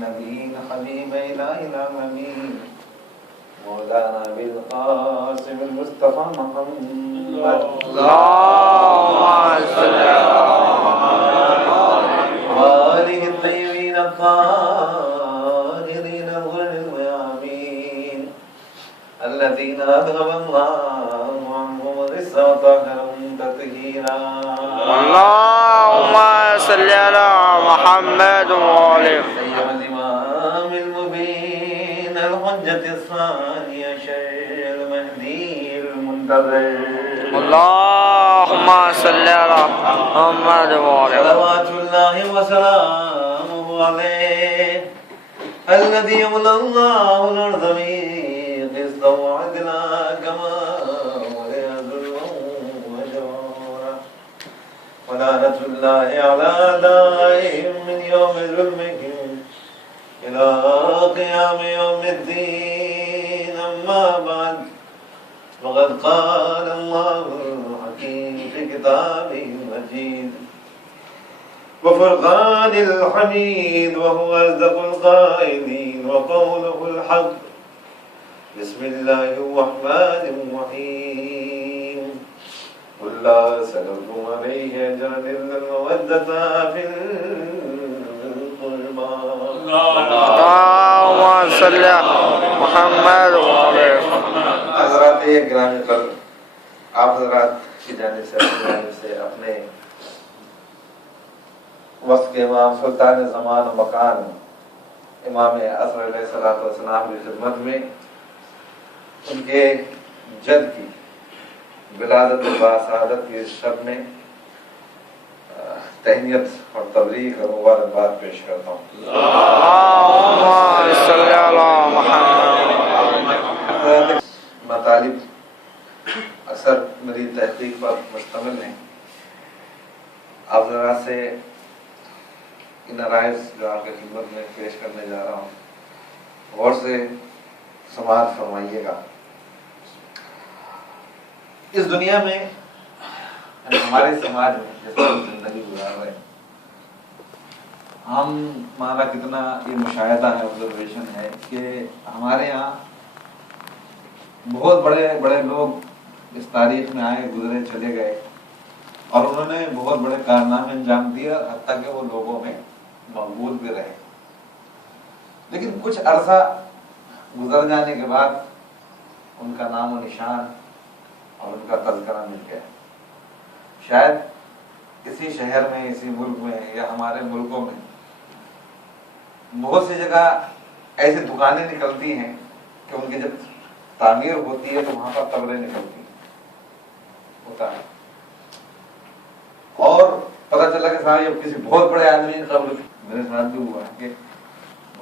نبينا حبيب إله العالمين مولانا بالقاسم المصطفى محمد اللهم صل على وآله الطيبين الطاهرين الغر الميامين الذين أذهب الله عنهم الرجس وطهرهم تطهيرا اللهم صل على محمد وآله أيها الإمام المبين الحجة الثانية شر المهدي المنتظر اللهم صل على محمد وآله صلوات الله وسلامه عليه الذي يملأ الله الأرض قسطا وعدلا كما ولي ظلما وجورا ولعنة الله على أعدائهم من يوم ظلمهم إلى قيام يوم الدين. أما بعد فقد قال الله الحكيم في كتابه المجيد وفرقان الحميد وهو أصدق القائلين وقوله الحق. بسم الله الرحمن الرحيم قل لا أسألكم عليه أجرا إلا المودة في القربى. اللهم صل على محمد وآله. حضرات گرامی قدر، آپ حضرات کی جانب سے اپنے وقت کے امام سلطان زمان و مکان امام عصر علیہ السلام کی خدمت میں ان کے جد کی ولادت و باسعادت کی اس شب میں تہنیت اور تبریک اور مبارکباد پیش کرتا ہوں. اللهم صل على محمد. مطالب اکثر میری تحقیق پر مشتمل ہیں. آپ ذرا سے ان عرائض جو آپ کی خدمت میں پیش کرنے جا رہا ہوں غور سے سماعت فرمائیے گا. اس دنیا میں ہمارے سماج میں جیسے زندگی گزار رہے ہیں، ہمارا کتنا یہ مشاہدہ ہے، آبزرویشن ہے کہ ہمارے یہاں بہت بڑے بڑے لوگ اس تاریخ میں آئے گزرے چلے گئے اور انہوں نے بہت بڑے کارنامے انجام دیے، حتیٰ کہ وہ لوگوں میں مقبول بھی رہے. لیکن کچھ عرصہ گزر جانے کے بعد ان کا نام و نشان اور ان کا تذکرہ مل گیا. شاید اسی شہر میں، اسی ملک میں یا ہمارے ملکوں میں بہت سی جگہ ایسی دکانیں نکلتی ہیں کہ ان کی جب تعمیر ہوتی ہے تو وہاں پر قبریں نکلتی ہیں ہوتا ہے، اور پتہ چلا کہ صاحب یہ کسی بہت بڑے آدمی کی قبر تھی. میرے ساتھ بھی ہوا کہ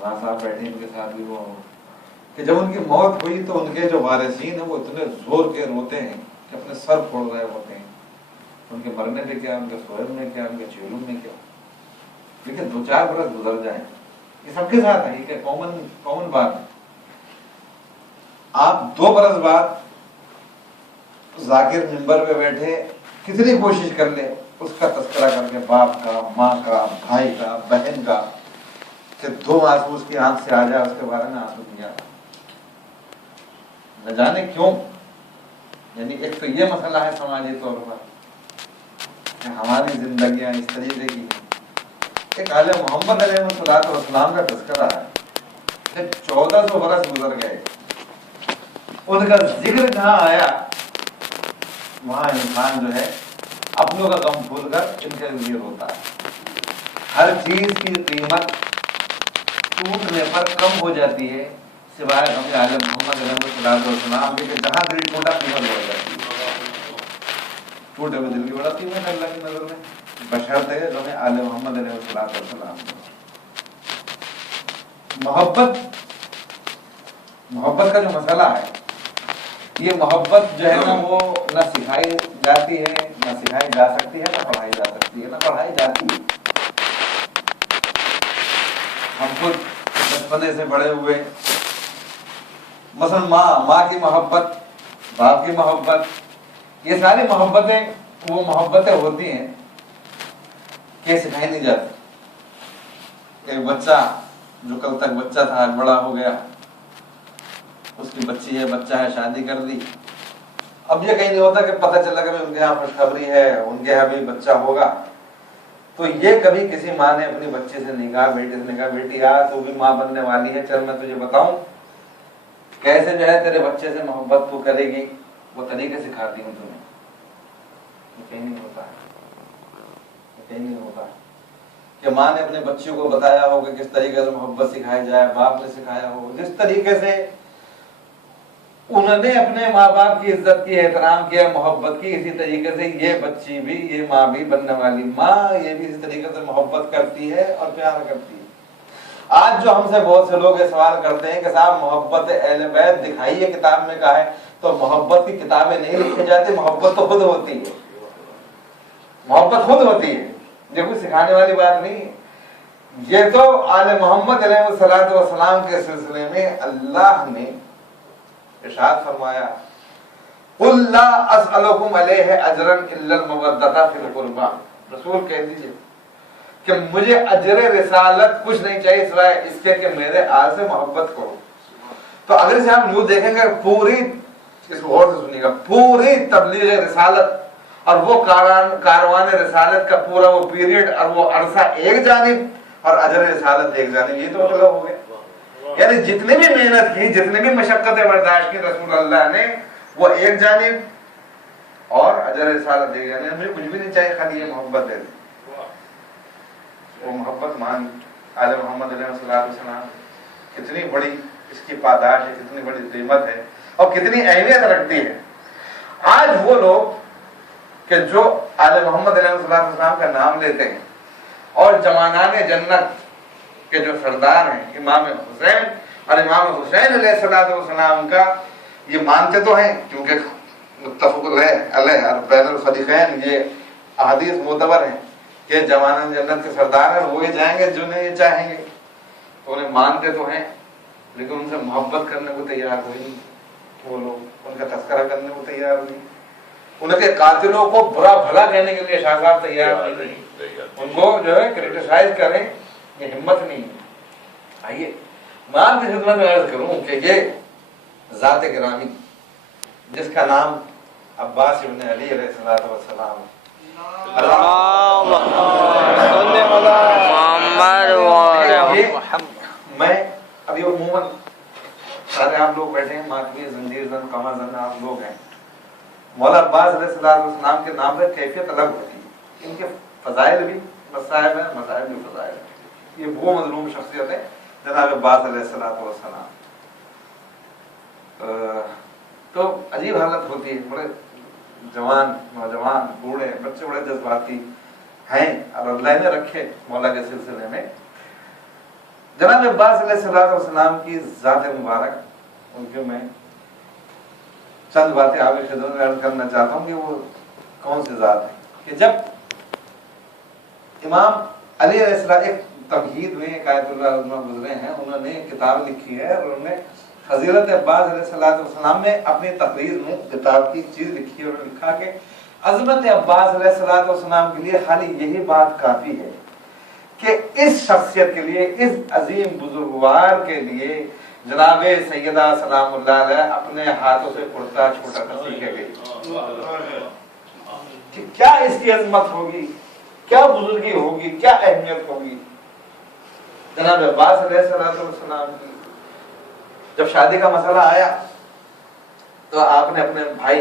وہاں صاحب بیٹھے، ان کے ساتھ بھی ہوا کہ جب ان کی موت ہوئی تو ان کے جو وارثین ہیں وہ اتنے زور کے روتے ہیں کہ اپنے سر پھوڑ رہے ہوتے ہیں. ان کے مرنے میں کیا، ان کے سوئے میں کیا، ان کے چہلوں میں کیا. لیکن 2-4 برس گزر جائیں، یہ سب کے ساتھ ہے، یہ کہ کامن بات ہے. آپ 2 برس بعد ذاکر منبر پہ بیٹھے کتنی کوشش کر لے اس کا تذکرہ کر کے باپ کا، ماں کا، بھائی کا، بہن کا، کہ 2 آنسو اس کی آنکھ سے آ جائے اس کے بارے میں آنسو نہیں آتا. نہ جانے کیوں. یعنی ایک تو یہ مسئلہ ہے سماجی طور پر کہ ہماری زندگیاں اس طریقے کی ہیں. ایک آل محمد علیہ السلام کا تذکرہ ہے کہ 1400 برس گزر گئے، ان کا ذکر جہاں آیا وہاں انسان جو ہے اپنوں کا غم بھول کر ان کے لیے روتا ہے. ہر چیز کی قیمت ٹوٹنے پر کم ہو جاتی ہے سوائے غم آل محمد علیہ السلام کے، کہ جہاں دل ٹوٹا قیمت بڑھ جاتی ہے. ٹوٹے ہوئے دل کی بڑا قیمت ہے اللہ کی نظر میں، بشرطے غم آل محمد علیہ السلام. محبت کا جو مسئلہ ہے، یہ محبت جو ہے نا وہ نہ سکھائی جاتی ہے، نہ سکھائی جا سکتی ہے، نہ پڑھائی جا سکتی ہے، نہ پڑھائی جاتی ہے. ہم خود بچپنے سے بڑے ہوئے، مثلا ماں کی محبت، باپ کی محبت، یہ ساری محبتیں وہ محبتیں ہوتی ہیں کہ سکھائی نہیں جاتی. ایک بچہ جو کل تک بچہ تھا بڑا ہو گیا، اس کی بچی ہے، بچہ ہے، شادی کر دی. اب یہ کہیں نہیں ہوتا کہ پتہ چلا کہ ان کے یہاں خوشخبری ہے، ان کے یہاں بھی بچہ ہوگا. تو یہ کبھی کسی ماں نے اپنی بچے سے نہیں کہا، بیٹے سے نہیں کہا بیٹی یار تو بھی ماں بننے والی ہے، چل میں تجھے بتاؤں کیسے جو ہے تیرے بچے سے محبت تو کرے گی، وہ طریقے سکھاتی ہوں تمہیں. یہ کہیں نہیں ہوتا ہے، یہ کہیں نہیں ہوتا کہ ماں نے اپنے بچوں کو بتایا ہو کہ کس طریقے سے محبت سکھائی جائے، باپ نے سکھایا ہو جس طریقے سے انہوں نے اپنے ماں باپ کی عزت کی، احترام کیا، محبت کی، اسی طریقے سے یہ بچی بھی، یہ ماں بھی بننے والی ماں یہ بھی اسی طریقے سے محبت کرتی ہے اور پیار کرتی ہے. آج جو ہم سے بہت سے لوگ یہ سوال کرتے ہیں کہ صاحب محبت اہل بیت دکھائیے کتاب میں کہا ہے، تو محبت کی کتابیں نہیں لکھی جاتی، محبت تو خود ہوتی ہے، محبت خود ہوتی ہے، یہ کوئی سکھانے والی بات نہیں ہے. یہ تو آل محمد علیہ الصلوۃ والسلام کے سلسلے میں اللہ نے ارشاد فرمایا قُلْ لَا أَسْأَلُكُمْ عَلَيْهِ أَجْرًا إِلَّا الْمَوَدَّةَ فِي الْقُرْبَى. رسول کہہ دیجئے کہ مجھے اجر رسالت کچھ نہیں چاہیے سوائے اس کے کہ میرے آل سے محبت کرو. تو اگر اسے ہم یوں دیکھیں گے پوری، اس کو غور سے سنیے گا، پوری تبلیغ رسالت اور وہ کاروان رسالت کا پورا وہ پیریڈ اور وہ عرصہ ایک جانب اور اجر رسالت ایک جانب، یہ تو مطلب ہو گیا. یعنی جتنی بھی محنت کی، جتنی بھی مشقتیں برداشت کی رسول اللہ نے، وہ ایک جانب اور اجر رسالت ایک جانب. مجھے کچھ بھی نہیں چاہیے، خالی یہ محبت ہے. وہ محبت مان آل محمد علیہ السلام کتنی بڑی اس کی پاداش ہے، کتنی بڑی قیمت ہے اور کتنی اہمیت رکھتی ہے. آج وہ لوگ کہ جو آل محمد علیہ السلام کا نام لیتے ہیں اور جوانان جنت کے جو سردار ہیں امام حسین اور امام حسین علیہ السلام کا یہ مانتے تو ہیں، کیونکہ متفق علیہ اور بین الفریقین یہ احادیث معتبر ہیں کہ جوانان جنت کے سردار ہیں، وہ یہ جائیں گے جنہیں یہ چاہیں گے، تو انہیں مانتے تو ہیں لیکن ان سے محبت کرنے کو تیار نہیں. وہ لوگ ان کا تذکرہ کرنے کو تیار نہیں، ان کے قاتلوں کو برا بھلا کہنے کے لیے شاہ صاحب تیار نہیں، ان کو جو ہے کرٹیسائز کریں یہ ہمت نہیں. آئیے میں آپ کی خدمت میں عرض کروں کہ یہ ذات گرامی جس کا نام عباس ابن علی علیہ السلام میں ابھی عموماً سارے آپ لوگ بیٹھے ہیں، ماتمی زنجیر زن کما زن آپ لوگ ہیں. مولا عباس علیہ السلام کے نام پر کیفیت الگ ہوتی ہے، ان کے فضائل بھی مصائب ہیں، مصائب بھی فضائل ہیں. یہ وہ مظلوم شخصیت ہے جناب عباس علیہ السلام. تو عجیب حالت ہوتی ہے، بڑے جوان نوجوان بوڑھے بچے بڑے جذباتی ہیں اور اللہ نے رکھے مولا کے سلسلے میں. جناب عباس علیہ السلام کی ذات مبارک ان کے میں چند باتیں آپ کی خدمت میں عرض کرنا چاہتا ہوں کہ وہ کون سی ذات ہے. کہ جب امام علی علیہ السلام ایک تمہید میں ایک آیت اللہ عظمہ گزرے ہیں، انہوں نے کتاب لکھی ہے اور انہوں نے فضیلت عباس علیہ السلام میں اپنی تقریر میں کتاب کی چیز لکھی ہے. اور لکھا کہ عظمت عباس علیہ السلام کے لیے خالی یہی بات کافی ہے کہ اس شخصیت کے لیے، اس عظیم بزرگوار کے لیے جناب سیدہ سلام اللہ علیہ اپنے ہاتھوں سے کرتا چھوٹا کر سیکھے گئی. کہ کیا اس کی عظمت ہوگی، کیا بزرگی ہوگی، کیا اہمیت ہوگی جناب عباس علیہ السلام کی. جب شادی کا مسئلہ آیا تو آپ نے اپنے بھائی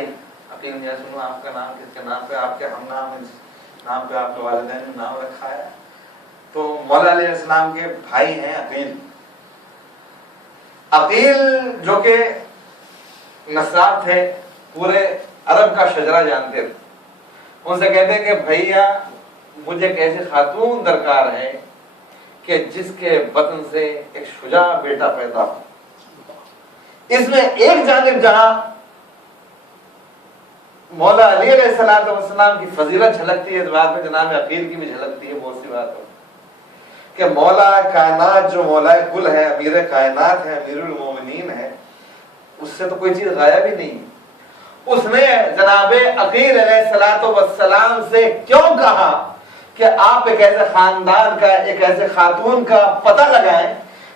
عقیل میاں سنو آپ کا نام کس کے نام پہ، آپ کے ہم نام اس نام پہ آپ کے والدین نے نام رکھا ہے. تو مولا علیہ السلام کے بھائی ہیں عقیل. عقیل جو کہ نصاب تھے، پورے عرب کا شجرہ جانتے تھے. ان سے کہتے کہ بھائیا مجھے ایک ایسی خاتون درکار ہے کہ جس کے بطن سے ایک شجاع بیٹا پیدا ہو. اس میں ایک جانب جہاں مولا علی علیہ السلام کی فضیلت جھلکتی ہے، اس بات میں جناب عقیل کی بھی جھلکتی ہے. بہت سی بات ہو کہ مولا کائنات جو مولا کل ہے، امیر کائنات ہے، امیر المومنین ہے، اس سے تو کوئی چیز غائب ہی نہیں. اس نے جناب عقیل علیہ السلام سے کیوں کہا کہ آپ ایک ایسے خاندان کا، ایک ایسے خاتون کا پتہ لگائیں